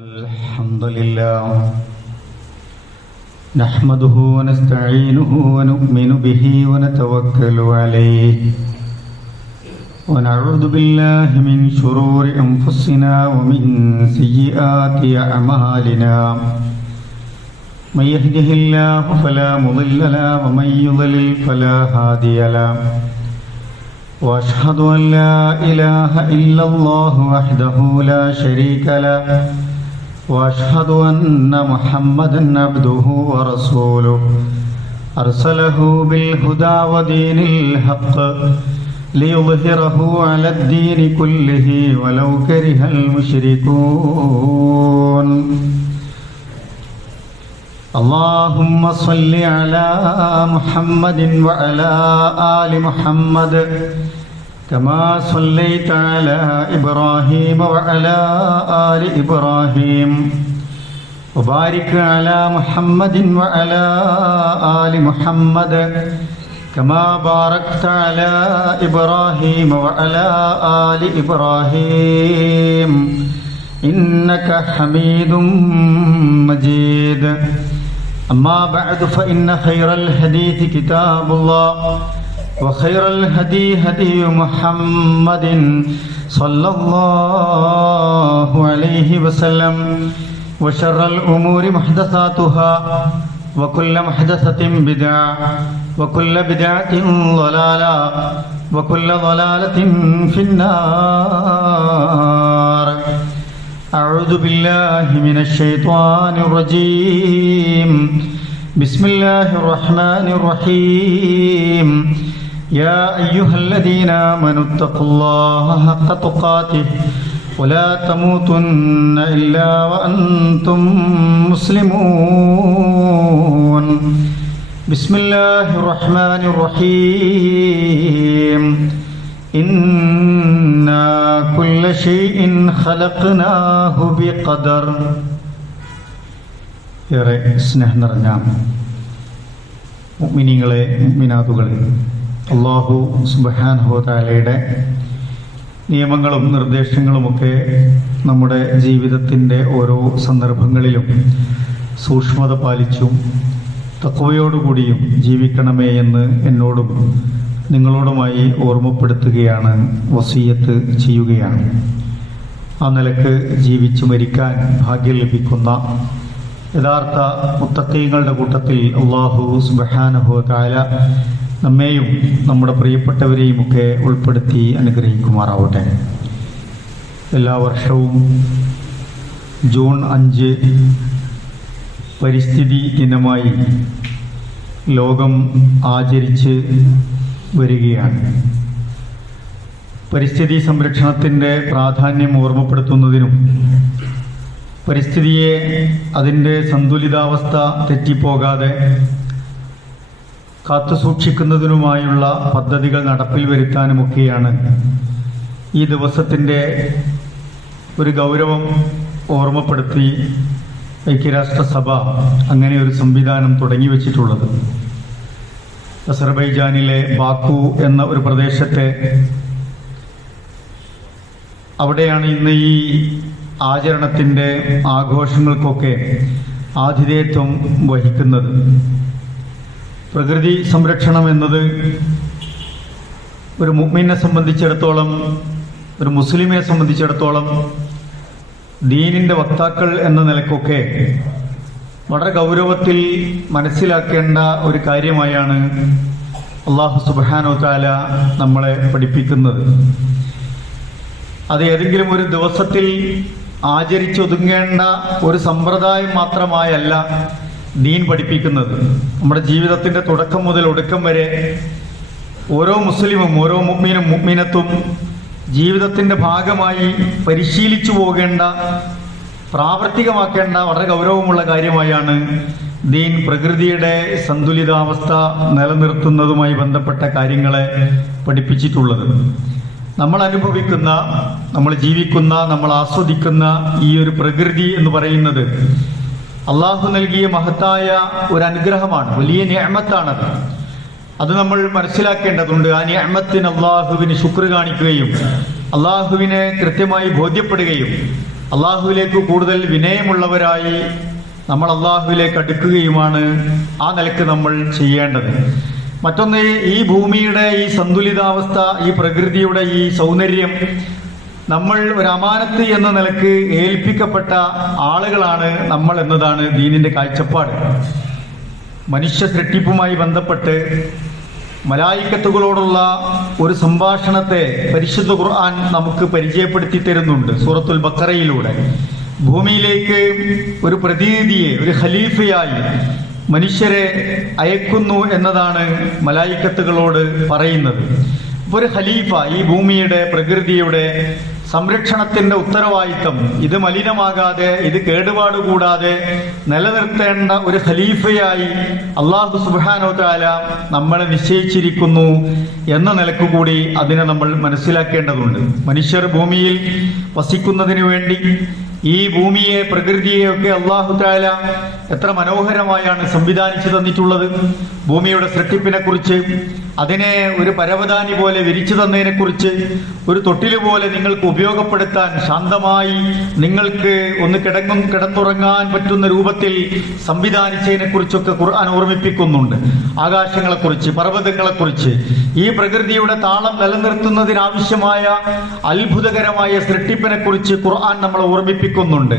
الحمد لله نحمده ونستعينه ونؤمن به ونتوكل عليه ونعوذ بالله من شرور أنفسنا ومن سيئات أعمالنا من يهده الله فلا مضل له ومن يضلل فلا هادي له وأشهد أن لا إله إلا الله وحده لا شريك له وأشهد أن محمدا عبده ورسوله أرسله بالهدى ودين الحق ليظهره على الدين كله ولو كره المشركون اللهم صل على محمد وعلى آل محمد كما صليت على إبراهيم وعلى آل إبراهيم وبارك على محمد وعلى آل محمد كما باركت على إبراهيم وعلى آل إبراهيم إنك حميد مجيد أما بعد فإن خير الحديث كتاب الله وخير الهدي هدي محمد صلى الله عليه وسلم وشر الأمور محدثاتها وكل محدثة بدعة وكل بدعة ضلالة وكل ضلالة في النار أعوذ بالله من الشيطان الرجيم بسم الله الرحمن الرحيم يا أيها الذين آمنوا اتقوا الله حق تقاته ولا تموتن إلا وأنتم مسلمون بسم الله الرحمن الرحيم إنا كل شيء خلقناه بقدر ഏറെ സ്നേഹം നിറഞ്ഞ മുഅ്മിനീങ്ങളെ മുഅ്മിനാത്തുകളെ അല്ലാഹു സുബ്ഹാനഹു വ തആലയുടെ നിയമങ്ങളും നിർദ്ദേശങ്ങളുമൊക്കെ നമ്മുടെ ജീവിതത്തിൻ്റെ ഓരോ സന്ദർഭങ്ങളിലും സൂക്ഷ്മത പാലിച്ചും തഖ്വയോടുകൂടിയും ജീവിക്കണമേ എന്ന് എന്നോടും നിങ്ങളോടുമായി ഓർമ്മപ്പെടുത്തുകയാണ്, വസിയ്യത്ത് ചെയ്യുകയാണ്. ആ നിലക്ക് ജീവിച്ചു മരിക്കാൻ ഭാഗ്യം ലഭിക്കുന്ന യഥാർത്ഥ മുത്തഖീങ്ങളുടെ കൂട്ടത്തിൽ അല്ലാഹു സുബ്ഹാനഹു വ തആല നമ്മെയും നമ്മുടെ പ്രിയപ്പെട്ടവരെയും ഒക്കെ ഉൾപ്പെടുത്തി അനുഗ്രഹിക്കുമാറാവട്ടെ. എല്ലാ വർഷവും ജൂൺ 5 പരിസ്ഥിതി ദിനമായി ലോകം ആചരിച്ച് വരികയാണ്. പരിസ്ഥിതി സംരക്ഷണത്തിൻ്റെ പ്രാധാന്യം ഓർമ്മപ്പെടുത്തുന്നതിനും പരിസ്ഥിതിയെ അതിൻ്റെ സന്തുലിതാവസ്ഥ തെറ്റിപ്പോകാതെ കാത്തുസൂക്ഷിക്കുന്നതിനുമായുള്ള പദ്ധതികൾ നടപ്പിൽ വരുത്താനുമൊക്കെയാണ് ഈ ദിവസത്തിൻ്റെ ഒരു ഗൗരവം ഓർമ്മപ്പെടുത്തി ഐക്യരാഷ്ട്രസഭ അങ്ങനെ ഒരു സംവിധാനം തുടങ്ങി വച്ചിട്ടുള്ളത്. അസർബൈജാനിലെ ബാക്കു എന്ന ഒരു പ്രദേശത്തെ അവിടെയാണ് ഇന്ന് ഈ ആചരണത്തിൻ്റെ ആഘോഷങ്ങൾക്കൊക്കെ ആതിഥേയത്വം വഹിക്കുന്നത്. പ്രകൃതി സംരക്ഷണം എന്നത് ഒരു മുഅ്മിനെ സംബന്ധിച്ചിടത്തോളം, ഒരു മുസ്ലിമിനെ സംബന്ധിച്ചിടത്തോളം ദീനിൻ്റെ വക്താക്കൾ എന്ന നിലക്കൊക്കെ വളരെ ഗൗരവത്തിൽ മനസ്സിലാക്കേണ്ട ഒരു കാര്യമായാണ് അല്ലാഹു സുബ്ഹാനഹു വ തആല നമ്മളെ പഠിപ്പിക്കുന്നത്. അത് ഏതെങ്കിലും ഒരു ദിവസത്തിൽ ആചരിച്ചൊതുങ്ങേണ്ട ഒരു സമ്പ്രദായം മാത്രമായല്ല ദീൻ പഠിപ്പിക്കുന്നത്. നമ്മുടെ ജീവിതത്തിൻ്റെ തുടക്കം മുതൽ ഒടുക്കം വരെ ഓരോ മുസ്ലിമും ഓരോ മുഅ്മിനും മുഅ്മിനത്തും ജീവിതത്തിൻ്റെ ഭാഗമായി പരിശീലിച്ചു പോകേണ്ട, പ്രാവർത്തികമാക്കേണ്ട വളരെ ഗൗരവമുള്ള കാര്യമായാണ് ദീൻ പ്രകൃതിയുടെ സന്തുലിതാവസ്ഥ നിലനിർത്തുന്നതുമായി ബന്ധപ്പെട്ട കാര്യങ്ങളെ പഠിപ്പിച്ചിട്ടുള്ളത്. നമ്മൾ അനുഭവിക്കുന്ന, നമ്മൾ ജീവിക്കുന്ന, നമ്മൾ ആസ്വദിക്കുന്ന ഈ ഒരു പ്രകൃതി എന്ന് പറയുന്നത് അള്ളാഹു നൽകിയ മഹത്തായ ഒരു അനുഗ്രഹമാണ്, വലിയ നിഅമത്താണത്. അത് നമ്മൾ മനസ്സിലാക്കേണ്ടതുണ്ട്. ആ നിഅമത്തിന് അള്ളാഹുവിന് ശുക്ർ കാണിക്കുകയും അള്ളാഹുവിനെ കൃത്യമായി ബോധ്യപ്പെടുകയും അള്ളാഹുവിലേക്ക് കൂടുതൽ വിനയമുള്ളവരായി നമ്മൾ അള്ളാഹുവിലേക്ക് അടുക്കുകയുമാണ് ആ നിലക്ക് നമ്മൾ ചെയ്യേണ്ടത്. മറ്റൊന്ന്, ഈ ഭൂമിയുടെ ഈ സന്തുലിതാവസ്ഥ, ഈ പ്രകൃതിയുടെ ഈ സൗന്ദര്യം നമ്മൾ ഒരു അമാനത്ത് എന്ന നിലക്ക് ഏൽപ്പിക്കപ്പെട്ട ആളുകളാണ് നമ്മൾ എന്നതാണ് ദീനിന്റെ കാഴ്ചപ്പാട്. മനുഷ്യ സൃഷ്ടിപ്പുമായി ബന്ധപ്പെട്ട് മലായിക്കത്തുകളോടുള്ള ഒരു സംഭാഷണത്തെ പരിശുദ്ധ ഖുർആൻ നമുക്ക് പരിചയപ്പെടുത്തി തരുന്നുണ്ട് സൂറത്തുൽ ബഖറയിലൂടെ. ഭൂമിയിലേക്ക് ഒരു പ്രതിനിധിയെ, ഒരു ഖലീഫയായി മനുഷ്യരെ അയക്കുന്നു എന്നതാണ് മലായിക്കത്തുകളോട് പറയുന്നത്. ഒരു ഖലീഫ ഈ ഭൂമിയുടെ പ്രകൃതിയുടെ സംരക്ഷണത്തിന്റെ ഉത്തരവാദിത്തം, ഇത് മലിനമാകാതെ, ഇത് കേടുപാട് കൂടാതെ നിലനിർത്തേണ്ട ഒരു ഖലീഫയായി അല്ലാഹു സുബ്ഹാനഹു തആല നമ്മളെ നിശ്ചയിച്ചിരിക്കുന്നു എന്ന നിലക്ക് കൂടി അതിനെ നമ്മൾ മനസ്സിലാക്കേണ്ടതുണ്ട്. മനുഷ്യർ ഭൂമിയിൽ വസിക്കുന്നതിന് വേണ്ടി ഈ ഭൂമിയെ, പ്രകൃതിയെയൊക്കെ അല്ലാഹു തആല എത്ര മനോഹരമായാണ് സംവിധാനിച്ചു തന്നിട്ടുള്ളത്. ഭൂമിയുടെ സൃഷ്ടിപ്പിനെ കുറിച്ച്, അതിനെ ഒരു പരവതാനി പോലെ വിരിച്ചു തന്നതിനെ കുറിച്ച്, ഒരു തൊട്ടില് പോലെ നിങ്ങൾക്ക് ഉപയോഗപ്പെടുത്താൻ, ശാന്തമായി നിങ്ങൾക്ക് ഒന്ന് കിടന്നുറങ്ങാൻ പറ്റുന്ന രൂപത്തിൽ സംവിധാനിച്ചതിനെ കുറിച്ചൊക്കെ ഖുർആൻ ഓർമ്മിപ്പിക്കുന്നുണ്ട്. ആകാശങ്ങളെക്കുറിച്ച്, പർവ്വതങ്ങളെക്കുറിച്ച്, ഈ പ്രകൃതിയുടെ താളം നിലനിർത്തുന്നതിനാവശ്യമായ അത്ഭുതകരമായ സൃഷ്ടിപ്പിനെ കുറിച്ച് ഖുർആൻ നമ്മളെ ഓർമ്മിപ്പിക്കുന്നുണ്ട്.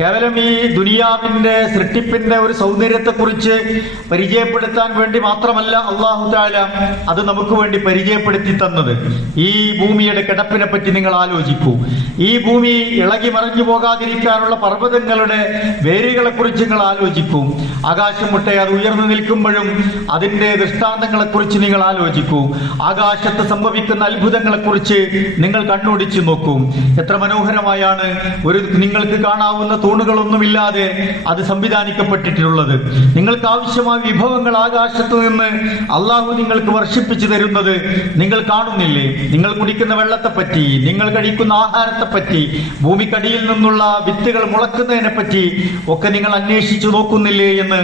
കേവലം ഈ ദുനിയാവിന്റെ സൃഷ്ടിപ്പിന്റെ ഒരു സൗന്ദര്യത്തെക്കുറിച്ച് പരിചയപ്പെടുത്താൻ വേണ്ടി മാത്രമല്ല അല്ലാഹു തആല അത് നമുക്ക് വേണ്ടി പരിചയപ്പെടുത്തി തന്നത്. ഈ ഭൂമിയുടെ കിടപ്പിനെ പറ്റി നിങ്ങൾ ആലോചിക്കൂ. ഈ ഭൂമി ഇളകി മറിഞ്ഞു പോകാതിരിക്കാനുള്ള പർവ്വതങ്ങളുടെ വേരുകളെ കുറിച്ച് നിങ്ങൾ ആലോചിക്കൂ. ആകാശം മുട്ടെ അത് ഉയർന്നു നിൽക്കുമ്പോഴും അതിന്റെ ദൃഷ്ടാന്തങ്ങളെ കുറിച്ച് നിങ്ങൾ ആലോചിക്കൂ. ആകാശത്ത് സംഭവിക്കുന്ന അത്ഭുതങ്ങളെ കുറിച്ച് നിങ്ങൾ കണ്ണോടിച്ചു നോക്കൂ. എത്ര മനോഹരമായാണ് നിങ്ങൾക്ക് കാണാവുന്ന തൂണുകളൊന്നുമില്ലാതെ അത് സംവിധാനിക്കപ്പെട്ടിട്ടുള്ളത്. നിങ്ങൾക്ക് ആവശ്യമായ വിഭവങ്ങൾ ആകാശത്ത് നിന്ന് അള്ളാഹു നിങ്ങൾക്ക് വർഷിപ്പിച്ചു തരുന്നത് നിങ്ങൾ കാണുന്നില്ലേ? നിങ്ങൾ കുടിക്കുന്ന വെള്ളത്തെപ്പറ്റി, നിങ്ങൾ കഴിക്കുന്ന ആഹാരത്തെപ്പറ്റി, ഭൂമിക്കടിയിൽ നിന്നുള്ള വിത്തുകൾ മുളക്കുന്നതിനെ പറ്റി ഒക്കെ നിങ്ങൾ അന്വേഷിച്ചു നോക്കുന്നില്ലേ എന്ന്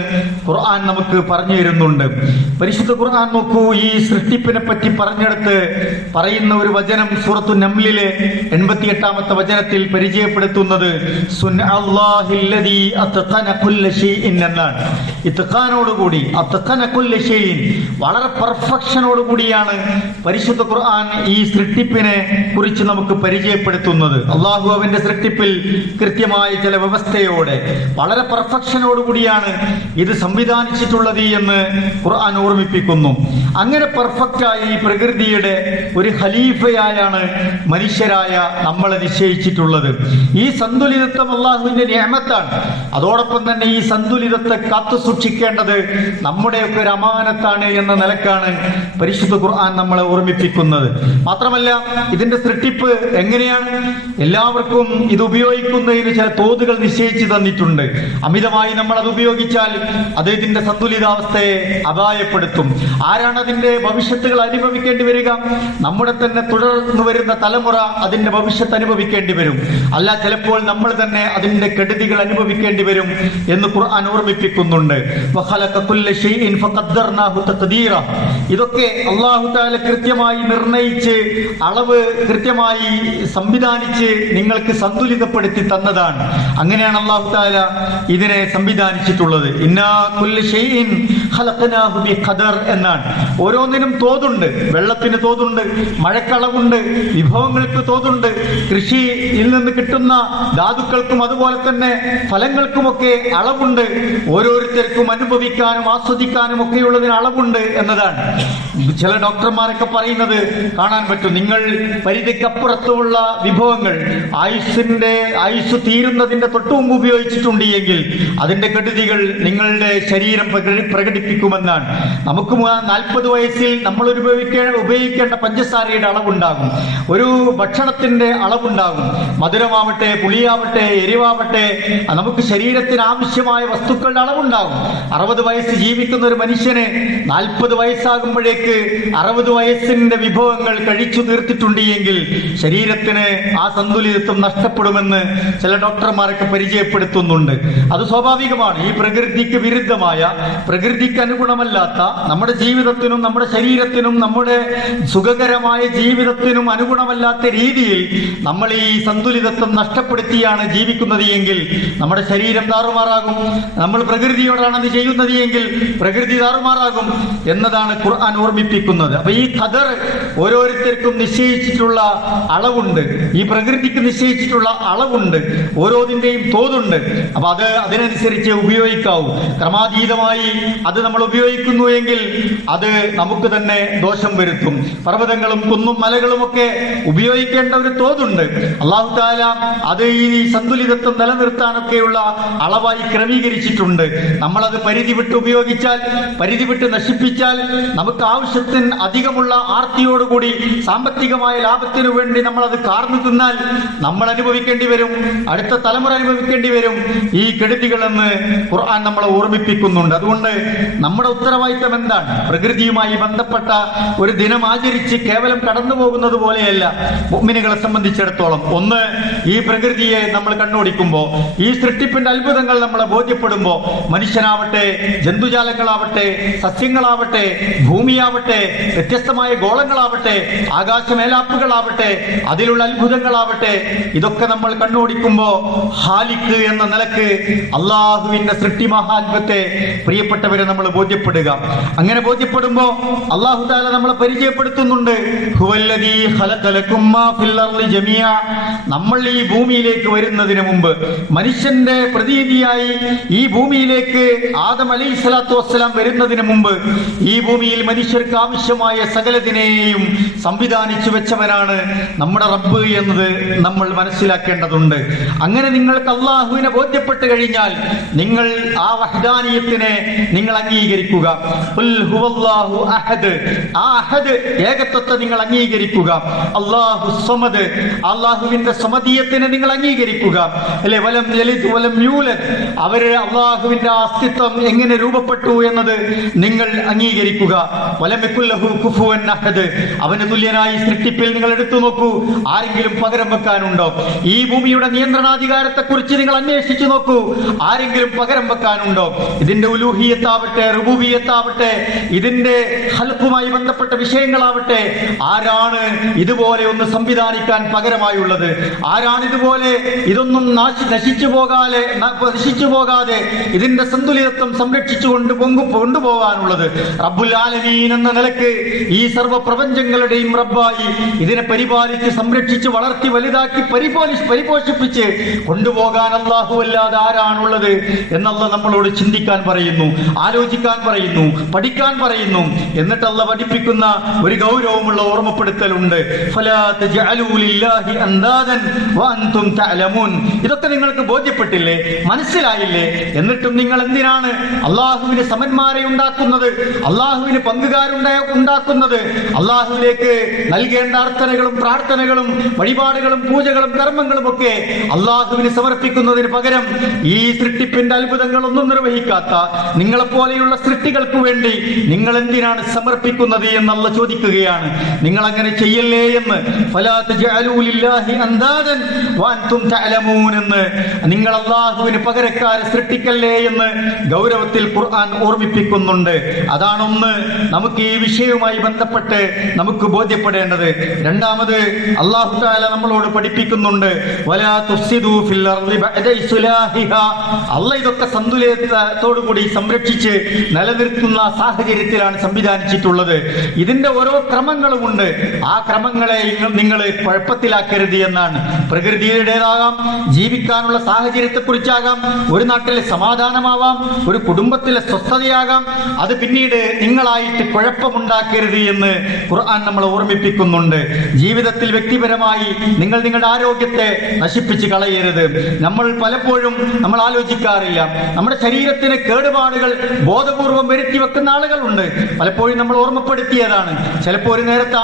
ഖുർആൻ നമുക്ക് പറഞ്ഞു തരുന്നുണ്ട്. പരിശുദ്ധ ഖുർആൻ നോക്കൂ, ഈ സൃഷ്ടിപ്പിനെ പറ്റി പറഞ്ഞെടുത്ത് പറയുന്ന ഒരു വചനം സൂറത്തു നംലിലെ 88-ാമത്തെ വചനത്തിൽ പരിചയപ്പെടുത്തുന്നത് സുന്നഅല്ലാഹില്ലദീ അത്ഖന കുല്ല ഷൈഇൻ എന്നാണ്. ഇത്ഖാനോടുകൂടി, അത്ഖന കുല്ല ഷൈഇൻ, വളരെ പെർഫെക്ഷനോടുകൂടിയാണ് പരിശുദ്ധ ഖുർആൻ ഈ സൃഷ്ടിപ്പിനെ കുറിച്ച് നമുക്ക് പരിചയപ്പെടുത്തുന്നത്. അള്ളാഹു അവന്റെ സൃഷ്ടിപ്പിൽ കൃത്യമായ ചില വ്യവസ്ഥയോടെ വളരെ പെർഫെക്ഷനോടുകൂടിയാണ് ഇത് സംവിധാനിച്ചിട്ടുള്ളത് എന്ന് ഖുർആൻ ഓർമ്മിപ്പിക്കുന്നു. അങ്ങനെ പെർഫെക്റ്റായ ഈ പ്രകൃതിയുടെ ഒരു ഖലീഫയായാണ് മനുഷ്യരായ നമ്മളെ നിശ്ചയിച്ചിട്ടുള്ളത്. ഈ സന്തുലിതത്വം അള്ളാഹുവിന്റെ നിഅമത്താണ്. അതോടൊപ്പം തന്നെ ഈ സന്തുലിതത്തെ കാത്തു സൂക്ഷിക്കേണ്ടത് നമ്മുടെയൊക്കെ ഒരു അമാനത്താണ് എന്ന നിലക്കാണ് പരിശുദ്ധ ഖുർആൻ നമ്മളെ ഓർമ്മിപ്പിക്കുന്നത്. മാത്രമല്ല, ഇതിന്റെ സൃഷ്ടിപ്പ് എങ്ങനെയാണ്? എല്ലാവർക്കും ഇത് ഉപയോഗിക്കുന്നതിന് ചില തോതുകൾ നിശ്ചയിച്ചു തന്നിട്ടുണ്ട്. അമിതമായി നമ്മൾ അത് ഉപയോഗിച്ചാൽ അത് ഇതിന്റെ സന്തുലിതാവസ്ഥയെ അപായപ്പെടുത്തും. ആരാണ് അതിന്റെ ഭവിഷ്യത്തുകൾ അനുഭവിക്കേണ്ടി വരിക? നമ്മുടെ തന്നെ തുടർന്നു വരുന്ന തലമുറ അതിന്റെ ഭവിഷ്യത്ത് അനുഭവിക്കേണ്ടി വരും. അല്ല, ചിലപ്പോൾ നമ്മൾ തന്നെ അതിന്റെ കെടുതികൾ അനുഭവിക്കേണ്ടി വരും എന്ന് ഖുർആൻ ഓർമ്മിപ്പിക്കുന്നുണ്ട്. ഇതൊക്കെ അല്ലാഹു തആല കൃത്യമായി നിർണയിച്ച്, അളവ് കൃത്യമായി സംവിധാനിച്ച് നിങ്ങൾക്ക് സന്തുലിതപ്പെടുത്തി തന്നതാണ്. അങ്ങനെയാണ് അല്ലാഹു തആല ഇതിനെ സംവിധാനിച്ചിട്ടുള്ളത്. ഇന്നാ കുല്ല ഷൈഇൻ ഖലഖനാഹു ബിഖദർ എന്നാണ്. ഓരോന്നിനും തോതുണ്ട്. വെള്ളത്തിന് തോതുണ്ട്, മഴക്കളവുണ്ട്, വിഭവങ്ങൾക്ക് തോതുണ്ട്, കൃഷിയിൽ നിന്ന് കിട്ടുന്ന ധാതുക്കൾക്കും അതുപോലെ തന്നെ ഫലങ്ങൾക്കുമൊക്കെ അളവുണ്ട്. ഓരോരുത്തർക്കും അനുഭവിക്കാനും ആസ്വദിക്കാനും ഒക്കെയുള്ളതിന് അളവുണ്ട് എന്നതാണ്. ചില ഡോക്ടർമാരൊക്കെ പറയുന്നത് കാണാൻ പറ്റും. നിങ്ങൾ പരിധിക്കപ്പുറത്തുമുള്ള വിഭവങ്ങൾ ആയുസ് തീരുന്നതിന്റെ തൊട്ടു മുമ്പ് ഉപയോഗിച്ചിട്ടുണ്ട് എങ്കിൽ അതിന്റെ കെടുതികൾ നിങ്ങളുടെ ശരീരം പ്രകടിപ്പിക്കുമെന്നാണ്. നമുക്ക് 40 വയസ്സിൽ നമ്മൾ ഉപയോഗിക്കേണ്ട പഞ്ചസാരയുടെ അളവുണ്ടാകും, ഒരു ഭക്ഷണത്തിന്റെ അളവുണ്ടാകും. മധുരമാവട്ടെ, പുളിയാവട്ടെ, എരിവാവട്ടെ, നമുക്ക് ശരീരത്തിന് ആവശ്യമായ വസ്തുക്കളുടെ അളവുണ്ടാകും. 60 വയസ്സ് ജീവിക്കുന്ന ഒരു മനുഷ്യന് 40 വയസ്സാകുമ്പോഴേ കഴിയുമ്പോഴേക്ക് 60 വയസ്സിന്റെ വിഭവങ്ങൾ കഴിച്ചു തീർത്തിട്ടുണ്ട് എങ്കിൽ ശരീരത്തിന് ആ സന്തുലിതത്വം നഷ്ടപ്പെടുമെന്ന് ചില ഡോക്ടർമാരൊക്കെ പരിചയപ്പെടുത്തുന്നുണ്ട്. അത് സ്വാഭാവികമാണ്. ഈ പ്രകൃതിക്ക് വിരുദ്ധമായ, പ്രകൃതിക്ക് അനുഗുണമല്ലാത്ത, നമ്മുടെ ജീവിതത്തിനും നമ്മുടെ ശരീരത്തിനും നമ്മുടെ സുഖകരമായ ജീവിതത്തിനും അനുഗുണമല്ലാത്ത രീതിയിൽ നമ്മൾ ഈ സന്തുലിതത്വം നഷ്ടപ്പെടുത്തിയാണ് ജീവിക്കുന്നത് എങ്കിൽ നമ്മുടെ ശരീരം താറുമാറാകും. നമ്മൾ പ്രകൃതിയോടാണ് അത് ചെയ്യുന്നത് എങ്കിൽ പ്രകൃതി താറുമാറാകും എന്നതാണ് ഖുർആൻ ഓർമ്മിപ്പിക്കുന്നത്. അപ്പൊ ഈ ഖദർ ഓരോരുത്തർക്കും നിശ്ചയിച്ചിട്ടുള്ള അളവുണ്ട്, ഈ പ്രകൃതിക്ക് നിശ്ചയിച്ചിട്ടുള്ള അളവുണ്ട്, ഓരോതിന്റെയും തോതുണ്ട്. അപ്പൊ അതിനനുസരിച്ച് ഉപയോഗിക്കാവൂ. ക്രമാതീതമായി അത് നമ്മൾ ഉപയോഗിക്കുന്നു എങ്കിൽ അത് നമുക്ക് തന്നെ ദോഷം വരുത്തും. പർവ്വതങ്ങളും കുന്നും മലകളും ഒക്കെ ഉപയോഗിക്കേണ്ട ഒരു തോതുണ്ട്. അല്ലാഹു തആല അത് ഈ സന്തുലിതത്വം നിലനിർത്താനൊക്കെയുള്ള അളവായി ക്രമീകരിച്ചിട്ടുണ്ട്. നമ്മളത് പരിധി വിട്ട് ഉപയോഗിച്ചാൽ, പരിധി വിട്ട് നശിപ്പിച്ചാൽ, നമുക്ക് ആവശ്യത്തിന് അധികമുള്ള ആർത്തിയോടുകൂടി സാമ്പത്തികമായ ലാഭത്തിനു വേണ്ടി നമ്മളത് കാർന്നു തിന്നാൽ നമ്മൾ അനുഭവിക്കേണ്ടി വരും, അടുത്ത തലമുറ അനുഭവിക്കേണ്ടി വരും ഈ കെടുതികളെന്ന് ഖുർആൻ നമ്മളെ ഓർമ്മിപ്പിക്കുന്നുണ്ട്. അതുകൊണ്ട് നമ്മുടെ ഉത്തരവാദിത്തം എന്താണ്? പ്രകൃതിയുമായി ബന്ധപ്പെട്ട ഒരു ദിനം ആചരിച്ച് കേവലം കടന്നു പോകുന്നത് പോലെയല്ല മുഅ്മിനുകളെ സംബന്ധിച്ചിടത്തോളം. ഒന്ന്, ഈ പ്രകൃതിയെ നമ്മൾ കണ്ണോടിക്കുമ്പോൾ, ഈ സൃഷ്ടിപ്പിന്റെ അത്ഭുതങ്ങൾ നമ്മളെ ബോധ്യപ്പെടുമ്പോൾ, മനുഷ്യനാവട്ടെ, ജന്തുജാലങ്ങളാവട്ടെ, സസ്യങ്ങളാവട്ടെ, ഭൂമിയാവട്ടെ, വ്യത്യസ്തമായ ഗോളങ്ങളാവട്ടെ, ആകാശമേലാപ്പുകളാവട്ടെ, അതിലുള്ള അത്ഭുതങ്ങളാവട്ടെ, ഇതൊക്കെ നമ്മൾ കണ്ണോടിക്കുമ്പോ ഖാലിഖ് എന്ന നിലക്ക് അള്ളാഹുവിന്റെ സൃഷ്ടി മഹാത്മ്യത്തെ പ്രിയപ്പെട്ടവരെ നമ്മൾ ബോധ്യപ്പെടുക. അങ്ങനെ ബോധ്യപ്പെടുമ്പോ അല്ലാഹു തആല നമ്മളെ പരിചയപ്പെടുത്തുന്നുണ്ട്. ഹുവല്ലദീ ഖലഖലകും മാ ഫിൽ അർളി ജമീഅ. നമ്മൾ ഈ ഭൂമിയിലേക്ക് വരുന്നതിന് മുമ്പ്, മനുഷ്യന്റെ പ്രതീതിയായി ഈ ഭൂമിയിലേക്ക് ആദം അലൈഹിസ്സലാത്തു വസ്സലാം വരുന്നതിന് മുമ്പ് ഈ ഭൂമിയിൽ മനുഷ്യർക്ക് ആവശ്യമായ സകലതിനെയും സംവിധാനിച്ചു വെച്ചവനാണ് നമ്മുടെ റബ്ബ് എന്നത് നമ്മൾ മനസ്സിലാക്കേണ്ടതുണ്ട്. അങ്ങനെ നിങ്ങൾക്ക് അള്ളാഹുവിനെ ബോധ്യപ്പെട്ട് കഴിഞ്ഞാൽ നിങ്ങൾ ആ വഹ്ദാനിയത്തിനെ നിങ്ങൾ അംഗീകരിക്കുക. ഖുൽ ഹുവല്ലാഹു അഹദ്. ആ അഹദ്, ഏകത്വത്തെ നിങ്ങൾ അംഗീകരിക്കുക. അല്ലാഹു സമദ്, അള്ളാഹുവിന്റെ സമദിയത്തിനെ നിങ്ങൾ അംഗീകരിക്കുക. അല്ലെ, വലം യലിദ് വലം യൂലദ്, അവര് അള്ളാഹുവിന്റെ അസ്തിത്വം എങ്ങനെ രൂപപ്പെട്ടു എന്നത് നിങ്ങൾ അംഗീകരിക്കുക. വലം യകുൽ ലഹു കുഫുവൻ അഹദ്, അവന് തുല്യനായി സൃഷ്ടിപ്പിൽ നിങ്ങൾ എടുത്തു നോക്കൂ, ആരെങ്കിലും പകരം വെക്കാനുണ്ടോ? ഈ ഭൂമിയുടെ നിയന്ത്രണാധികാരത്തെ കുറിച്ച് നിങ്ങൾ അന്വേഷിച്ചു നോക്കൂ, ആരെങ്കിലും പകരം വെക്കാനുണ്ടോ? ഇതിന്റെ ഉലൂഹിയത്താവട്ടെ, റുബൂബിയത്താവട്ടെ, ഇതിന്റെ ഖൽഖുമായി ബന്ധപ്പെട്ട വിഷയങ്ങളാവട്ടെ, ആരാണ് ഇതുപോലെ ഒന്ന് സംവിധാനിക്കാൻ പകരമായുള്ളത്? ആരാണ് ഇതുപോലെ ഇതൊന്നും നശിച്ചു പോകാതെ ഇതിന്റെ സന്തുലിതത്വം സംരക്ഷിച്ചു കൊണ്ടുപോകാനുള്ളത്? റബ്ബുൽ ആലമീൻ എന്ന നിലക്ക് ഈ സർവ്വ പ്രപഞ്ചങ്ങളുടെയും റബ്ബായി ഇതിനെ പരിപാലിച്ച് സംരക്ഷിച്ച് വളർത്തി വലുതാക്കി പരിപോഷിപ്പിച്ച് കൊണ്ടുപോകാൻ അല്ലാഹു അല്ലാതെ ആരാണുള്ളത് എന്നുള്ള നമ്മളോട് ചിന്തിക്കാൻ പറയുന്നു, ആലോചിക്കാൻ പറയുന്നു, പഠിക്കാൻ പറയുന്നു. എന്നിട്ട് അല്ലാഹു പഠിപ്പിക്കുന്ന ഒരു ഗൗരവമുള്ള ഓർമ്മപ്പെടുത്തലുണ്ട്. ഫലാ തജ്അലൂ ലില്ലാഹി അൻദാദൻ വഅൻതും തഅലമൂൻ. ഇതൊക്കെ നിങ്ങൾക്ക് ബോധ്യപ്പെട്ടില്ലേ, മനസ്സിലായില്ലേ? എന്നിട്ടും നിങ്ങൾ എന്തിനാണ് അള്ളാഹുവിന് സമന്മാരെ ഉണ്ടാക്കുന്നത്, അള്ളാഹുവിന് പങ്കുകാരുണ്ടാക്കുന്നത്? അള്ളാഹുവിലേക്ക് നൽകേണ്ട അർത്ഥനകളും പ്രാർത്ഥനകളും വഴിപാടുകളും പൂജകളും കർമ്മങ്ങളും ഒക്കെ അള്ളാഹുവിന് സമർപ്പിക്കുന്നതിന് പകരം ഈ സൃഷ്ടിപ്പിന്റെ അത്ഭുതങ്ങളൊന്നും നിർവഹിക്കാത്ത നിങ്ങളെപ്പോലെയുള്ള സൃഷ്ടികൾക്ക് വേണ്ടി നിങ്ങൾ എന്തിനാണ് സമർപ്പിക്കുന്നത് എന്നല്ല ചോദിക്കുകയാണ്. നിങ്ങൾ അങ്ങനെ ചെയ്യല്ലേ എന്ന്. ഫലാ തജ്അലൂ ലില്ലാഹി അൻദാദൻ വഅൻതും തഅലമൂൻ എന്ന്, നിങ്ങൾ അള്ളാഹുവിന് പകരക്കാരെ സൃഷ്ടിക്കല്ലേ എന്ന് ഗൗരവത്തിൽ ഖുർആൻ ഓർമ്മിപ്പിക്കുന്നുണ്ട്. അതാണൊന്ന് നമുക്ക് ഈ വിഷയവുമായി ബന്ധപ്പെട്ട് നമുക്ക് ബോധ്യപ്പെടേണ്ടത്. രണ്ടാമത് അല്ലാഹു തആല നമ്മളോട് പഠിപ്പിക്കുന്നുണ്ട്, വലാ തുഫ്സിദൂ ഫിൽ അർളി ബഅദ ഇസ്ലാഹിഹാ. അല്ലാഹ് ഇതൊക്കെ സന്തുലിതത്തോടുകൂടി സംരക്ഷിച്ച് നിലനിർത്തുന്ന സാഹചര്യത്തിലാണ് സംവിധാനിച്ചിട്ടുള്ളത്. ഇതിന്റെ ഓരോ ക്രമങ്ങളുമുണ്ട്. ആ ക്രമങ്ങളെ നിങ്ങൾ കുഴപ്പത്തിലാക്കരുത് എന്നാണ്. പ്രകൃതിയുടേതാകാം, ജീവിക്കാനുള്ള സാഹചര്യത്തെക്കുറിച്ചാകാം, ഒരു നാട്ടിലെ സമാധാനമാവാം, ഒരു കുടുംബത്തിലെ സ്വസ്ഥതയാകാം. അത് പിന്നീട് നിങ്ങളായിട്ട് കുഴപ്പമുണ്ടാക്കരുത് എന്ന് ഖുർആൻ നമ്മളെ ഓർമ്മിപ്പിക്കുന്നുണ്ട്. ജീവിതത്തിൽ വ്യക്തിപരമായി നിങ്ങൾ നിങ്ങളുടെ ആരോഗ്യത്തെ നശിപ്പിച്ച് കളയരുത്. നമ്മൾ പലപ്പോഴും നമ്മൾ ആലോചിക്കാറില്ല, നമ്മുടെ ശരീരത്തിന് കേടുപാടുകൾ ബോധപൂർവം വരുത്തി വെക്കുന്ന ആളുകളുണ്ട്. പലപ്പോഴും നമ്മൾ ഓർമ്മപ്പെടുത്തിയതാണ്. ചിലപ്പോൾ ഒരു നേരത്തെ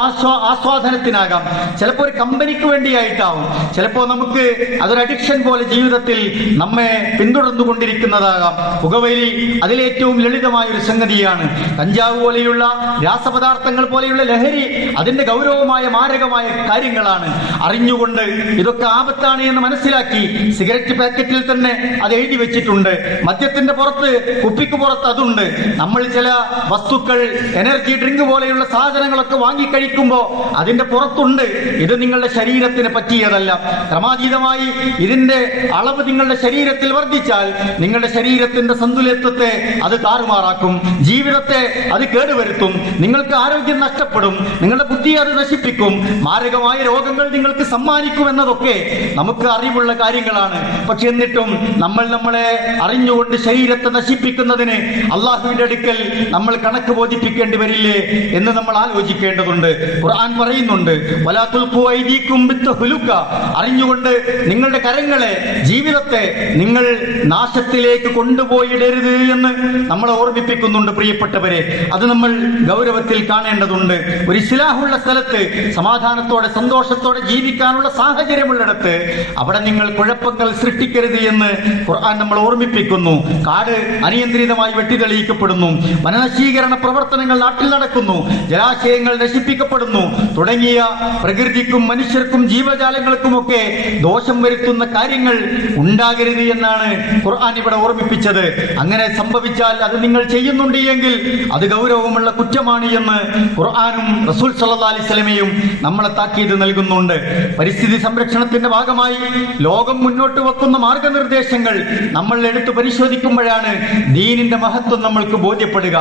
ആസ്വാദനത്തിനാകാം, ചിലപ്പോൾ ഒരു കമ്പനിക്ക് വേണ്ടിയായിട്ടാവും, ചിലപ്പോൾ നമുക്ക് അതൊരു അഡിക്ഷൻ പോലെ ജീവിതത്തിൽ നമ്മെ പിന്തുടർന്നുകൊണ്ടിരിക്കുന്നതാകാം. പുകവലി അതിലേറ്റവും ലളിതമായ ഒരു സംഗതിയാണ്. കഞ്ചാവ് പോലെയുള്ള പോലെയുള്ള രാസപദാർത്ഥങ്ങൾ പോലെയുള്ള ലഹരി അതിന്റെ ഗൗരവമായ മാരകമായ കാര്യങ്ങളാണ്. അറിഞ്ഞുകൊണ്ട് ഇതൊക്കെ ആപത്താണ് എന്ന് മനസ്സിലാക്കി സിഗരറ്റ് പാക്കറ്റിൽ തന്നെ അത് എഴുതി വെച്ചിട്ടുണ്ട്. മദ്യത്തിന്റെ പുറത്ത്, കുപ്പിക്ക് പുറത്ത് അതുണ്ട്. നമ്മൾ ചില വസ്തുക്കൾ, എനർജി ഡ്രിങ്ക് പോലെയുള്ള സാധനങ്ങളൊക്കെ വാങ്ങിക്കഴിക്കുമ്പോൾ അതിന്റെ പുറത്തുണ്ട് ഇത് നിങ്ങളുടെ ശരീരത്തിന് പറ്റിയതല്ല. ക്രമാതീതമായി ഇതിന്റെ അളവ് നിങ്ങളുടെ ശരീരത്തിൽ വർദ്ധിച്ചാൽ നിങ്ങളുടെ ശരീരത്തിന്റെ സന്തുലിതത്വത്തെ അത് താറുമാറാക്കും, ജീവിതത്തെ അത് കേടുവരുത്തും, നിങ്ങൾക്ക് ആരോഗ്യം നഷ്ടപ്പെടും, നിങ്ങളുടെ ബുദ്ധി അത് നശിപ്പിക്കും, മാരകമായ രോഗങ്ങൾ നിങ്ങൾക്ക് സമ്മാനിക്കും എന്നതൊക്കെ നമുക്ക് അറിവുള്ള കാര്യങ്ങളാണ്. പക്ഷെ എന്നിട്ടും നമ്മൾ നമ്മളെ അറിഞ്ഞുകൊണ്ട് ശരീരത്തെ നശിപ്പിക്കുന്നതിന് അള്ളാഹുവിന്റെ അടുക്കൽ നമ്മൾ കണക്ക് ബോധിപ്പിക്കേണ്ടി വരില്ലേ എന്ന് നമ്മൾ ആലോചിക്കേണ്ടതുണ്ട്. ഖുർആൻ പറയുന്നുണ്ട്, വലാ തുൽഖൂ ഐദീകും ബിത്തഹ്ലുക, അറിഞ്ഞുകൊണ്ട് നിങ്ങളുടെ കരങ്ങളെ, ജീവിതത്തെ നിങ്ങൾ നാശത്തിലേക്ക് കൊണ്ടുപോയിടരുത് എന്ന് നമ്മളെ ഓർമ്മിപ്പിക്കുന്നുണ്ട്. പ്രിയപ്പെട്ടവരെ, അത് നമ്മൾ ഗൗരവത്തിൽ കാണേണ്ടതുണ്ട്. ഒരു ഇസ്ലാഹുള്ള സ്ഥലത്ത് സമാധാനത്തോടെ സന്തോഷത്തോടെ ജീവിക്കാനുള്ള സാഹചര്യമുള്ളിടത്ത് അവിടെ നിങ്ങൾ കുഴപ്പങ്ങൾ സൃഷ്ടിക്കരുത് എന്ന് ഖുർആൻ നമ്മൾ ഓർമ്മിപ്പിക്കുന്നു. കാട് അനിയന്ത്രിതമായി വെട്ടിത്തെളിയിക്കപ്പെടുന്നു, വനനശീകരണ പ്രവർത്തനങ്ങൾ നാട്ടിൽ നടക്കുന്നു, ജലാശയങ്ങൾ നശിപ്പിക്കപ്പെടുന്നു തുടങ്ങിയ പ്രകൃതിക്കും മനുഷ്യർക്കും ജീവജാലങ്ങൾക്കുമൊക്കെ ദോഷം വരുത്തുന്ന കാര്യങ്ങൾ ഉണ്ടാകരുത് എന്നാണ് ഖുർആൻ ഇവിടെ ഓർമ്മിപ്പിച്ചത്. അങ്ങനെ സംഭവിച്ചാൽ അത് നിങ്ങൾ ചെയ്യുന്നുണ്ട് എങ്കിൽ അത് ഗൗരവമുള്ള കുറ്റമാണ് എന്ന് ഖുർആനും റസൂൽ സല്ലല്ലാഹു അലൈഹി വസല്ലമയും നമ്മളെ താക്കീത് നൽകുന്നുണ്ട്. പരിസ്ഥിതി സംരക്ഷണത്തിന്റെ ഭാഗമായി ലോകം മുന്നോട്ട് വെക്കുന്ന മാർഗനിർദ്ദേശങ്ങൾ നമ്മൾ എടുത്തു പരിശോധിക്കുമ്പോഴാണ് ദീനിന്റെ മഹത്വം നമ്മൾക്ക് ബോധ്യപ്പെടുക.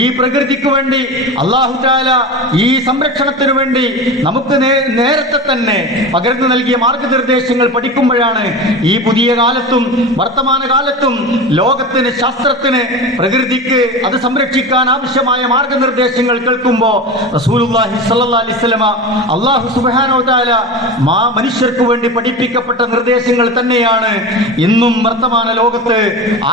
ഈ പ്രകൃതിക്ക് വേണ്ടി അല്ലാഹു തആല ഈ സംരക്ഷണത്തിനു വേണ്ടി നമുക്ക് നേരത്തെ തന്നെ പകർന്നു നൽകിയ മാർഗനിർദ്ദേശങ്ങൾ പഠിക്കുമ്പോഴാണ് ഈ പുതിയ കാലത്തും വർത്തമാന കാലത്തും ലോകത്തിന്, ശാസ്ത്രത്തിന്, പ്രകൃതിക്ക് അത് സംരക്ഷിക്കാൻ ആവശ്യമായ മാർഗനിർദ്ദേശങ്ങൾ കേൾക്കുമ്പോൾ റസൂലുള്ളാഹി സ്വല്ലല്ലാഹു അലൈഹി വസല്ലമ അല്ലാഹു സുബ്ഹാനഹു വ തആല മനുഷ്യർക്ക് വേണ്ടി പഠിപ്പിക്കപ്പെട്ട നിർദ്ദേശങ്ങൾ തന്നെയാണ് ഇന്നും വർത്തമാന ലോകത്ത്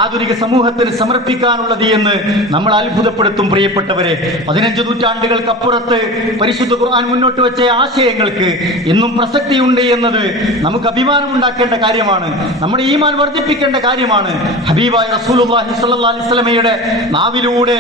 ആധുനിക സമൂഹത്തിന് സമർപ്പിക്കാനുള്ളത് എന്ന് നമ്മൾ അത്ഭുതപ്പെടുത്തും. പ്രിയപ്പെട്ടവരെ, 15 നൂറ്റാണ്ടുകൾക്കപ്പുറത്ത് പരിശുദ്ധ ഖുർആൻ മുന്നോട്ട് വെച്ച ആശയങ്ങൾക്ക് ഇന്നും പ്രസക്തിയുണ്ട് എന്നത് നമുക്ക് അഭിമാനമുണ്ടാക്കേണ്ട കാര്യമാണ്, നമ്മുടെ ഈമാൻ വർദ്ധിപ്പിക്കേണ്ട കാര്യമാണ്. ഹബീബായ റസൂലുള്ളാഹി സ്വല്ലല്ലാഹു അലൈഹി വസല്ലമയുടെ നാവിലൂടെ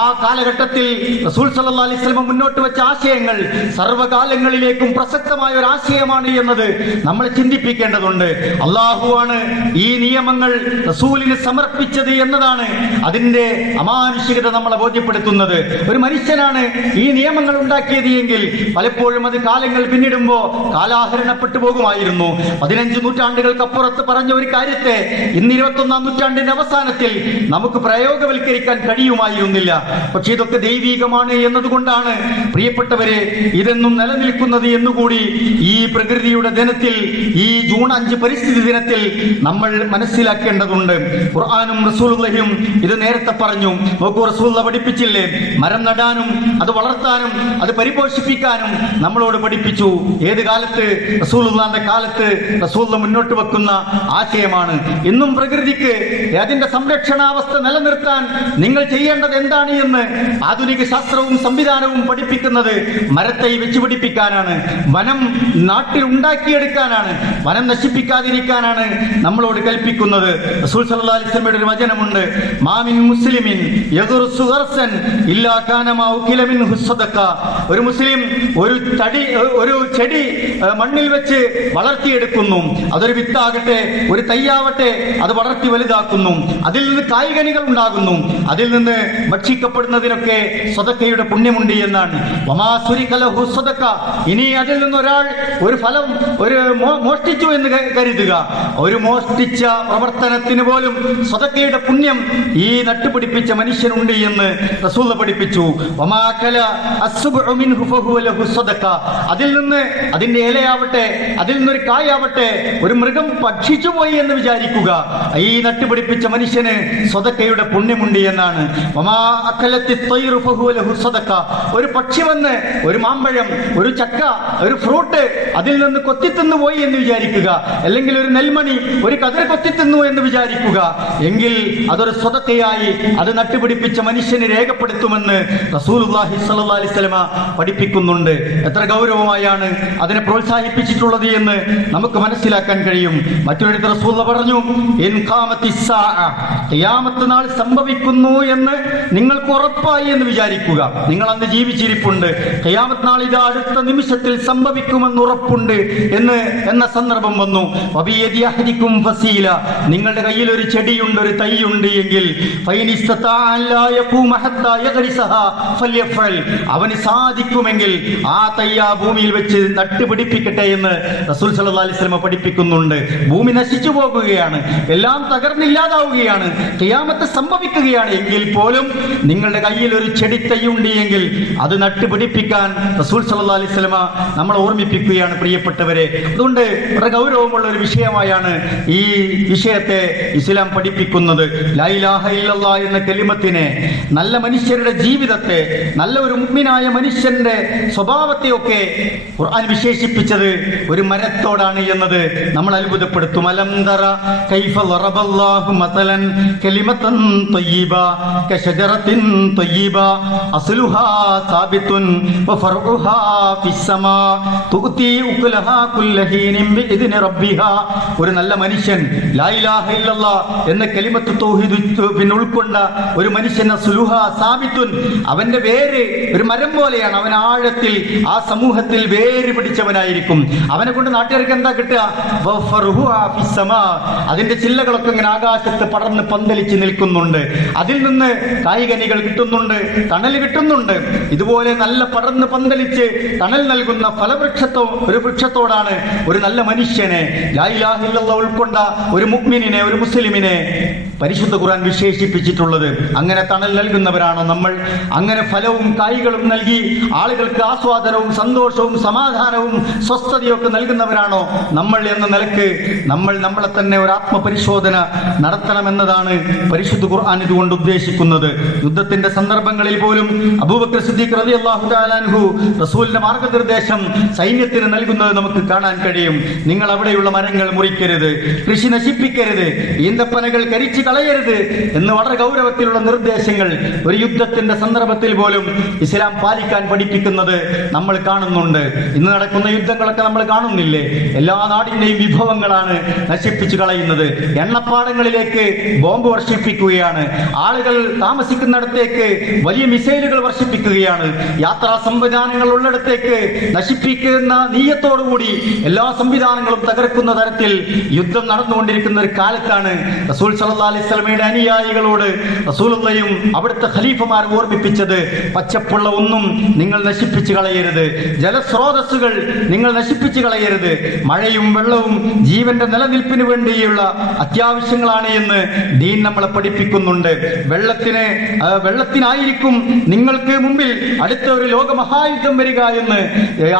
ആ കാലഘട്ടത്തിൽ റസൂൽ സ്വല്ലല്ലാഹു അലൈഹി വസല്ലമ മുന്നോട്ട് വെച്ച ആശയങ്ങൾ സർവ്വകാലങ്ങളിലേക്കും പ്രസക്തമായ ഒരു ആശയമാണ് എന്നത് നമ്മൾ ചിന്തിപ്പിക്കേണ്ടതുണ്ട്. അള്ളാഹുവാണ് ഈ നിയമങ്ങൾ റസൂലിന് സമർപ്പിച്ചത് എന്നതാണ് അതിന്റെ അമാനുഷികത നമ്മളെ ബോധ്യപ്പെടുത്തുന്നത്. ഒരു മനുഷ്യനാണ് ഈ നിയമങ്ങൾ ഉണ്ടാക്കിയത് എങ്കിൽ പലപ്പോഴും അത് കാലങ്ങൾ പിന്നിടുമ്പോൾ കാലാഹരണപ്പെട്ടു പോകുമായിരുന്നു. 15 നൂറ്റാണ്ടുകൾക്കപ്പുറത്ത് പറഞ്ഞ ഒരു കാര്യത്തെ ഇന്ന് 21-ാം നൂറ്റാണ്ടിന്റെ അവസാനത്തിൽ നമുക്ക് പ്രയോഗവൽക്കരിക്കാൻ കഴിയുമായിരുന്നില്ല. പക്ഷെ ഇതൊക്കെ ദൈവീകമാണ് എന്നതുകൊണ്ടാണ് പ്രിയപ്പെട്ടവരെ ഇതെന്നും നിലനിൽക്കുന്നത് എന്നുകൂടി ഈ പ്രകൃതിയുടെ ദിനത്തിൽ, ഈ ജൂൺ 5 പരിസ്ഥിതി ദിനത്തിൽ നമ്മൾ മനസ്സിലാക്കേണ്ടതുണ്ട്. ഖുർആനും റസൂലുള്ളാഹിയും ഇത് നേരത്തെ പറഞ്ഞു. നോക്കൂ, റസൂലുള്ളാഹി പഠിപ്പിച്ചില്ലേ, മരം നടാനും അത് വളർത്താനും അത് പരിപോഷിപ്പിക്കാനും നമ്മളോട് പഠിപ്പിച്ചു. ഏത് കാലത്ത്? റസൂലുള്ളാഹിന്റെ കാലത്ത് റസൂലുള്ളാഹി മുന്നോട്ട് വെക്കുന്ന ആശയമാണ്. ഇന്നും പ്രകൃതിക്ക് അതിന്റെ സംരക്ഷണാവസ്ഥ നിലനിർത്താൻ നിങ്ങൾ ചെയ്യേണ്ടത് എന്താണ് എന്ന് ആധുനിക ശാസ്ത്രവും സംവിധാനവും പഠിപ്പിക്കുന്നത് മരത്തൈ വെച്ചുപിടിപ്പിക്കാനാണ്, വനം നാട്ടിൽ ഉണ്ടാക്കിയെടുക്കാനാണ്, വനം നശിപ്പിക്കാതിരിക്കാനാണ് നമ്മളോട് കൽപ്പിക്കുന്നത്. റസൂൽ സല്ലല്ലാഹു അലൈഹി വസല്ലമയുടെ ഒരു വചനമുണ്ട്, മാമിൻ മുസ്ലിമിൻ യദുർസു ഗർസൻ ഇല്ലാ കാന മാ ഉകില മിൻഹു സദഖ. ഒരു മുസ്ലിം ഒരു ചെടി മണ്ണിൽ വെച്ച് വളർത്തിയെടുക്കുന്നു, അതൊരു വിത്താകട്ടെ ഒരു തയ്യാവട്ടെ, അത് വളർത്തി വലുതാക്കുന്നു, അതിൽ നിന്ന് കായ്കനികൾ ഉണ്ടാകുന്നു, അതിൽ നിന്ന് ഭക്ഷിക്കപ്പെടുന്നതിനൊക്കെ സദഖയുടെ പുണ്യമുണ്ട് എന്നാണ്. ഇനി അതിൽ നിന്ന് ഒരാൾ ഒരു ഫലം മോഷ്ടിച്ചു എന്ന് കരുതുക, ഒരു മോഷ്ടിച്ച പ്രവർത്തനത്തിന് പോലും സദഖയുടെ പുണ്യം ഈ നട്ടുപിടിപ്പിച്ച മനുഷ്യനുണ്ട് എന്ന് റസൂൽ പഠിപ്പിച്ചു. അതിൽ നിന്ന് അതിന്റെ ഇലയാവട്ടെ, അതിൽ നിന്നൊരു കായാവട്ടെ ഒരു മൃഗം ഭക്ഷിച്ചു പോയി എന്ന് വിചാരിക്കുക, ഈ നട്ടുപിടിപ്പിച്ച മനുഷ്യന് സദഖയുടെ പുണ്യമുണ്ട് എന്നാണ്. ഒരു പക്ഷി വന്ന് ഒരു മാമ്പഴം, ഒരു ചക്ക, ഒരു ഫ്രൂട്ട് അതിൽ നിന്ന് കൊത്തിത്തിന്നു പോയി എന്ന് വിചാരിക്കുക, അല്ലെങ്കിൽ ഒരു നെൽമണി, ഒരു കതിർ കൊത്തിത്തിന്നു എന്ന് വിചാരിക്കുക, എങ്കിൽ അതൊരു സദഖയായി അത് നട്ടുപിടിപ്പിച്ച മനുഷ്യന് രേഖപ്പെടുത്തുമെന്ന് റസൂലുള്ളാഹി സ്വല്ലല്ലാഹു അലൈഹി വസല്ലമ പഠിപ്പിക്കുന്നുണ്ട്. എത്ര ഗൗരവമായാണ് അതിനെ പ്രോത്സാഹിപ്പിച്ചിട്ടുള്ളത് എന്ന് നമുക്ക് മനസ്സിലാക്കാൻ കഴിയും. മറ്റൊരിടത്ത് റസൂലുള്ളാഹി പറഞ്ഞു, ഇൻ ഖാമത്തിസ് സാഅ, ഖിയാമത്ത് നാൾ സംഭവിക്കുന്നു എന്ന് നിങ്ങൾക്ക് ഉറപ്പായി എന്ന് വിചാരിക്കുക. നിങ്ങൾ അന്ന് ജീവിച്ചിരിപ്പുണ്ട്, ഖിയാമത്ത് നാൾ ഇതാ അടുത്ത നിമിഷത്തിൽ സംഭവിക്കുമെന്ന് ഉറപ്പുണ്ട് എന്ന സന്ദർഭം വന്നു. വബിയദി അഹദികും ഫസീല, നിങ്ങളുടെ കയ്യിൽ ഒരു ചെടിയുണ്ട്, ഒരു തൈയുണ്ട് എങ്കിൽ അവന് സാധിക്കുമെങ്കിൽ ആ തൈ ആ ഭൂമിയിൽ വെച്ച് നട്ടുപിടിപ്പിക്കട്ടെ എന്ന് റസൂൽ സല്ലല്ലാഹു അലൈഹി വസല്ലം പഠിപ്പിക്കുന്നുണ്ട്. ഭൂമി നശിച്ചു പോകുകയാണ്, എല്ലാം തകർന്നില്ലാതാവുകയാണ്, ഖിയാമത്ത് സംഭവിക്കുകയാണ് എങ്കിൽ പോലും നിങ്ങളുടെ കയ്യിൽ ഒരു ചെടി തൈയുണ്ട് എങ്കിൽ അത് നട്ടുപിടിപ്പിക്കാൻ റസൂൽ സല്ലല്ലാഹു അലൈഹി വസല്ലം നമ്മളെ ഓർമ്മിപ്പിക്കുകയാണ് പ്രിയപ്പെട്ടവരെ. അതുകൊണ്ട് വളരെ ഗൗരവമുള്ള ഒരു വിഷയമായാണ് ഈ വിഷയത്തെ ഇസ്ലാം പഠിപ്പിക്കുന്നത്. ലാ ഇലാഹ ഇല്ലല്ലാഹ് എന്ന കലിമത്തിനെ, നല്ല മനുഷ്യരുടെ ജീവിതത്തെ, നല്ല ഒരു മുഅ്മിനായ മനുഷ്യന്റെ സ്വഭാവത്തെയൊക്കെ ഖുർആൻ വിശേഷിപ്പിച്ചത് ഒരു മരത്തോടാണ് എന്നത് നമ്മൾ അത്ഭുതപ്പെടുത്തും. അലം തറ കൈഫ ളറബല്ലാഹു മതലൻ കലിമതൻ തയ്യിബ കശജറത്തിൻ തയ്യിബ അസ്ലുഹാ സാബിതുൻ വഫർഉഹാ ഫിസ്സമാ തുഅതി ഉക്ലഹാ കുല്ലഹീനിൻ ബിഇദ്നി റബ്ബിഹാ. ഒരു നല്ല മനുഷ്യൻ ലാ ഇലാഹ ഇല്ലല്ലാഹ് എന്ന കലിമത്ത് തൗഹീദ് പിന്നെ ഉൾക്കൊണ്ട ഒരു മനുഷ്യൻ അസ്ലുഹാ സാബിതുൻ, അവന്റെ വേര് ഒരു മരം പോലെയാണ്. അവൻ ആഴത്തിൽ ആ സമൂഹത്തിൽ വേര് പിടിച്ചവനായിരിക്കും. അവനെ കൊണ്ട് നാട്ടുകാർക്ക് എന്താ കിട്ടുക? അതിന്റെ ചില്ലകളൊക്കെ ഇങ്ങനെ ആകാശത്ത് പടർന്ന് പന്തലിച്ച് നിൽക്കുന്നുണ്ട്. അതിൽ നിന്ന് കായ്കനികൾ കിട്ടുന്നുണ്ട്, തണൽ കിട്ടുന്നുണ്ട്. ഇതുപോലെ നല്ല പടർന്ന് പന്തലിച്ച് തണൽ നൽകുന്ന ഒരു വൃക്ഷത്തോടാണ് ഒരു നല്ല മനുഷ്യനെ, ലാ ഇലാഹ ഇല്ലല്ലാഹ് ഉൾക്കൊണ്ട ഒരു മുഅ്മിനിനെ, ഒരു മുസ്ലിമിനെ പരിശുദ്ധ ഖുർആൻ വിശേഷിപ്പിച്ചിട്ടുള്ളത്. അങ്ങനെ തണൽ നൽകുന്നവരാണോ നമ്മൾ? അങ്ങനെ ഫലവും കായ്കളും നൽകി ആളുകൾക്ക് ആസ്വാദനവും സന്തോഷവും സമാധാനവും സ്വസ്ഥതയൊക്കെ നൽകുന്നവരാണോ നമ്മൾ എന്ന നിലക്ക് നമ്മളെ തന്നെ ഒരു ആത്മപരിശോധന നടത്തണമെന്നതാണ് പരിശുദ്ധ ഖുർആൻ ഇതുകൊണ്ട് ഉദ്ദേശിക്കുന്നത്. യുദ്ധത്തിന്റെ സന്ദർഭങ്ങളിൽ പോലും അബൂബക്കർ സിദ്ദീഖ് റളിയല്ലാഹു തആല അൻഹു റസൂലിന്റെ മാർഗ്ഗനിർദ്ദേശം സൈന്യത്തിന് നൽകുന്നത് നമുക്ക് കാണാൻ കഴിയും. നിങ്ങൾ അവിടെയുള്ള മരങ്ങൾ മുറിക്കരുത്, കൃഷി നശിപ്പിക്കരുത്, ഈന്തപ്പനകൾ കരിച്ചു കളയരുത് എന്ന് വളരെ ഗൗരവത്തിലുള്ള നിർദ്ദേശങ്ങൾ ഒരു യുദ്ധത്തിന്റെ സന്ദർഭത്തിൽ പോലും ഇസ്ലാം പാലിക്കാൻ പഠിപ്പിക്കുന്നത് നമ്മൾ കാണുന്നുണ്ട്. ഇന്ന് നടക്കുന്ന യുദ്ധങ്ങളൊക്കെ നമ്മൾ കാണുന്നില്ലേ? എല്ലാ നാടിന്റെയും വിഭവങ്ങളാണ് നശിപ്പിച്ചു കളയുന്നത്. എണ്ണപ്പാടങ്ങളിലേക്ക് ബോംബ് വർഷിപ്പിക്കുകയാണ്, ആളുകൾ താമസിക്കുന്നിടത്തേക്ക് വലിയ മിസൈലുകൾ വർഷിപ്പിക്കുകയാണ്, യാത്രാ സംവിധാനങ്ങൾ ഉള്ളിടത്തേക്ക് നശിപ്പിക്കുന്ന നീയത്തോടുകൂടി എല്ലാ സംവിധാനങ്ങളും തകർക്കുന്ന തരത്തിൽ യുദ്ധം നടന്നുകൊണ്ടിരിക്കുന്ന ഒരു കാലത്താണ് റസൂൽ സല്ലല്ലാഹു അലൈഹി വസല്ലമയുടെ അനുയായികളോട് റസൂലുള്ളാഹിയും അവിടുത്തെ ഖലീഫമാർ ഓർമ്മിപ്പിച്ചത്, പച്ചപ്പുള്ള ഒന്നും നിങ്ങൾ നശിപ്പിച്ചു കളയരുത്, ജലസ്രോതസ്സുകൾ നിങ്ങൾ നശിപ്പിച്ചു കളയരുത്, മഴയും വെള്ളവും ജീവന്റെ നിലനിൽപ്പിന് വേണ്ടിയുള്ള അത്യാവശ്യങ്ങളാണ് എന്ന് ദീൻ നമ്മളെ പഠിപ്പിക്കുന്നുണ്ട്. വെള്ളത്തിനായിരിക്കും നിങ്ങൾക്ക് മുമ്പിൽ അടുത്ത ഒരു ലോകമഹായുദ്ധം വരിക എന്ന്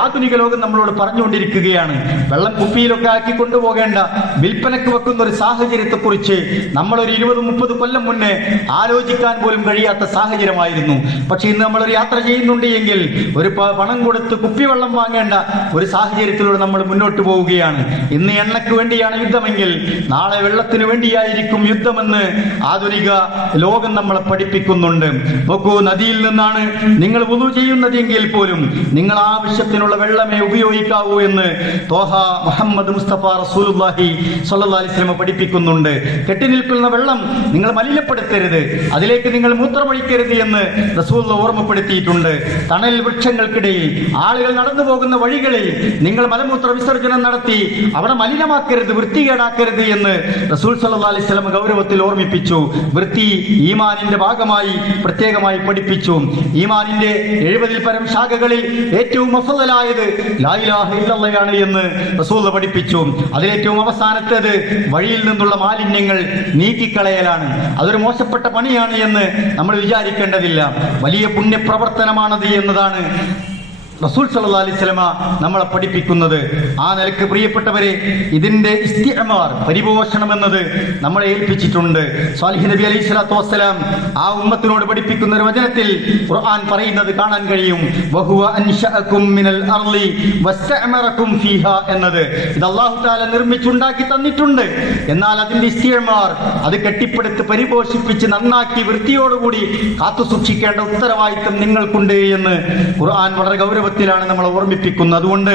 ആധുനിക ലോകം നമ്മളോട് പറഞ്ഞുകൊണ്ടിരിക്കുകയാണ്. വെള്ളം കുപ്പിയിലൊക്കെ ആക്കി കൊണ്ടുപോകേണ്ട, വിൽപ്പനക്ക് വെക്കുന്ന ഒരു സാഹചര്യത്തെ കുറിച്ച് നമ്മളൊരു 20-30 കൊല്ലം മുന്നേ ആലോചിക്കാൻ പോലും കഴിയാത്ത സാഹചര്യമായിരുന്നു. പക്ഷെ ഇന്ന് നമ്മളൊരു യാത്ര ചെയ്യുന്നുണ്ട് എങ്കിൽ ഒരു പണം കൊടുത്ത് കുപ്പിവെള്ളം വാങ്ങേണ്ട ഒരു സാഹചര്യത്തിലൂടെ നമ്മൾ മുന്നോട്ട് പോവുകയാണ്. ഇന്ന് എണ്ണയ്ക്ക് വേണ്ടിയാണ് യുദ്ധമെങ്കിൽ നാളെ വെള്ളത്തിന് വേണ്ടിയായിരിക്കും യുദ്ധമെന്ന് ആധുനിക ലോകം നമ്മളെ പഠിപ്പിക്കുന്നുണ്ട്. നോക്കൂ, നദിയിൽ നിന്നാണ് നിങ്ങൾ വുളു ചെയ്യുന്നതെങ്കിൽ പോലും നിങ്ങൾ ആവശ്യത്തിനുള്ള വെള്ളമേ ഉപയോഗിക്കാവൂ എന്ന് തോഹ മുഹമ്മദ് മുസ്തഫ റസൂലുള്ളാഹി സ്വല്ലല്ലാഹു അലൈഹി വസല്ലം പഠിപ്പിക്കുന്നുണ്ട്. കെട്ടിനിൽക്കുന്ന വെള്ളം നിങ്ങൾ മലിനപ്പെടുത്തരുത്, അതിലേക്ക് നിങ്ങൾ മൂത്രമൊഴിക്കരുത് എന്ന് റസൂൽ ഓർമ്മപ്പെടുത്തിയിട്ടുണ്ട്. തണൽ വൃക്ഷങ്ങൾക്കിടയിൽ ആളുകൾ നടന്നു പോകുന്ന വഴികളിൽ നിങ്ങൾ മലമൂത്ര വിസർജനം നടത്തി അവിടെ മലിനമാക്കരുത്, വൃത്തികേടാക്കരുത് എന്ന് റസൂൽ സല്ലല്ലാഹു അലൈഹി വസല്ലം ഗൗരവത്തിൽ ഓർമ്മിപ്പിച്ചു. വൃത്തി ഈമാനിന്റെ ഭാഗമായി പ്രത്യേകമായി പഠിപ്പിച്ചു. ഈമാനിന്റെ 70-ൽ പരം ശാഖകളിൽ ഏറ്റവും അഫ്ളലായത് ലാ ഇലാഹ ഇല്ലല്ലാഹ് എന്ന് റസൂൽ പഠിപ്പിച്ചു. അതിലേറ്റവും അവസാനത്തേത് വഴിയിൽ നിന്നുള്ള മാലിന്യങ്ങൾ നീക്കിക്കളയലാണ്. അതൊരു മോശപ്പെട്ട പണിയാണ് എന്ന് നമ്മൾ വിചാരിക്കേണ്ടതില്ല. വലിയ പുണ്യപ്രവർത്തനമാണത് എന്നതാണ് റസൂൽ സല്ലല്ലാഹു അലൈഹി വസല്ലമ നമ്മളെ പഠിപ്പിക്കുന്നത്. ആ നിലക്ക് പ്രിയപ്പെട്ടവരെ, ഇതിന്റെ ഇസ്തിഅമാർ, പരിപോഷണം എന്നത് നമ്മളെ ഏൽപ്പിച്ചിട്ടുണ്ട്. സ്വാലിഹ് നബി അലൈഹി സ്വലാത്തു വസ്സലാം ആ ഉമ്മത്തിനോട് പഠിപ്പിക്കുന്ന ഒരു വചനത്തിൽ ഖുർആൻ പറയുന്നത് കാണാൻ കഴിയും. വഹുവ അൻശഅകും മിനൽ അർളി വസ്തഅമറകും ഫീഹാ എന്നത്. ഇത് അല്ലാഹു തആല നിർമ്മിച്ചുണ്ടാക്കി തന്നിട്ടുണ്ട്. എന്നാൽ അതിന്റെ ഇസ്തിഅമാർ, അത് കെട്ടിപ്പടുത്ത് പരിപോഷിപ്പിച്ച് നന്നാക്കി വൃത്തിയോടുകൂടി കാത്തു സൂക്ഷിക്കേണ്ട ഉത്തരവാദിത്തം നിങ്ങൾക്കുണ്ട് എന്ന് ഖുർആൻ വളരെ ഗൗരവ രൂപത്തിലാണ് നമ്മൾ ഓർമ്മിപ്പിക്കുന്നത്. അതുകൊണ്ട്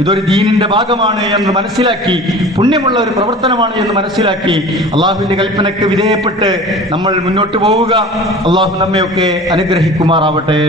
ഇതൊരു ദീനിന്റെ ഭാഗമാണ് എന്ന് മനസ്സിലാക്കി, പുണ്യമുള്ള ഒരു പ്രവർത്തനമാണ് എന്ന് മനസ്സിലാക്കി അള്ളാഹുവിന്റെ കൽപ്പനയ്ക്ക് വിധേയപ്പെട്ട് നമ്മൾ മുന്നോട്ട് പോവുക. അള്ളാഹു നമ്മയൊക്കെ അനുഗ്രഹിക്കുമാറാവട്ടെ.